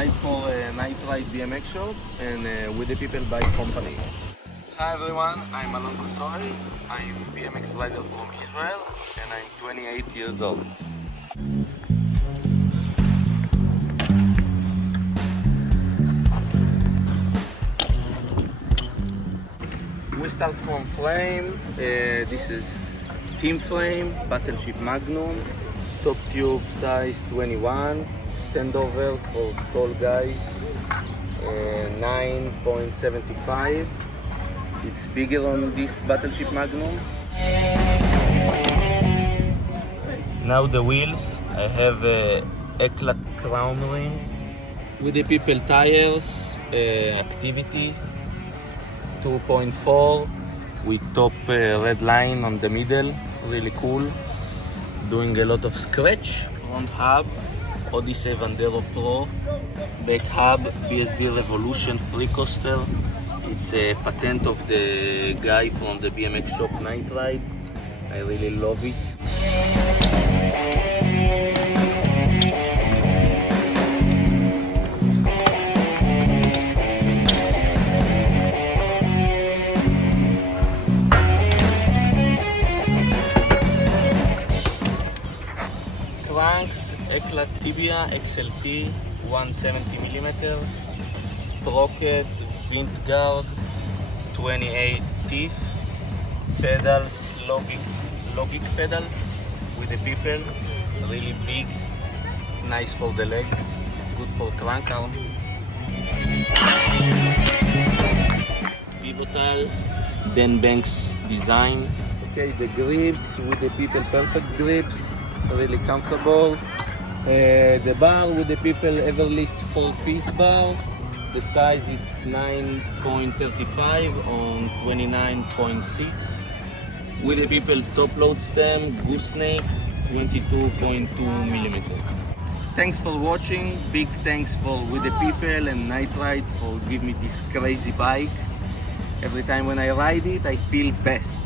ride for a night ride BMX shop and with the people bike company. Hi everyone, I'm Alon Kosoy. I'm BMX rider from Israel and I'm 28 years old. We start from frame. This is team frame, Battleship Magnum, top tube size 21, standover for tall guys, 9.75. It's bigger on this Battleship Magnum. Now the wheels, I have Eclat crown rims. With the people tires, activity 2.4 with top red line on the middle, really cool. Doing a lot of scratch. Front hub, Odyssey Vandero Pro. Back hub, BSD Revolution free coaster. It's a patent of the guy from the BMX shop Night Ride. I really love it. Cranks, Eclat TIBIA XLT 170mm, sprocket, vint guard, 28 teeth, pedals, logic pedal with the people, really big, nice for the leg, good for trunk arm. Pivotal, Dan Banks design. Okay, the grips with the people, perfect grips. Really comfortable. The bar with the people EVERLAST 4-piece bar. The size is 9.35 on 29.6. With the people top load stem, gooseneck, 22.2mm. Thanks for watching. Big thanks for With the People and Night Ride for giving me this crazy bike. Every time when I ride it, I feel best.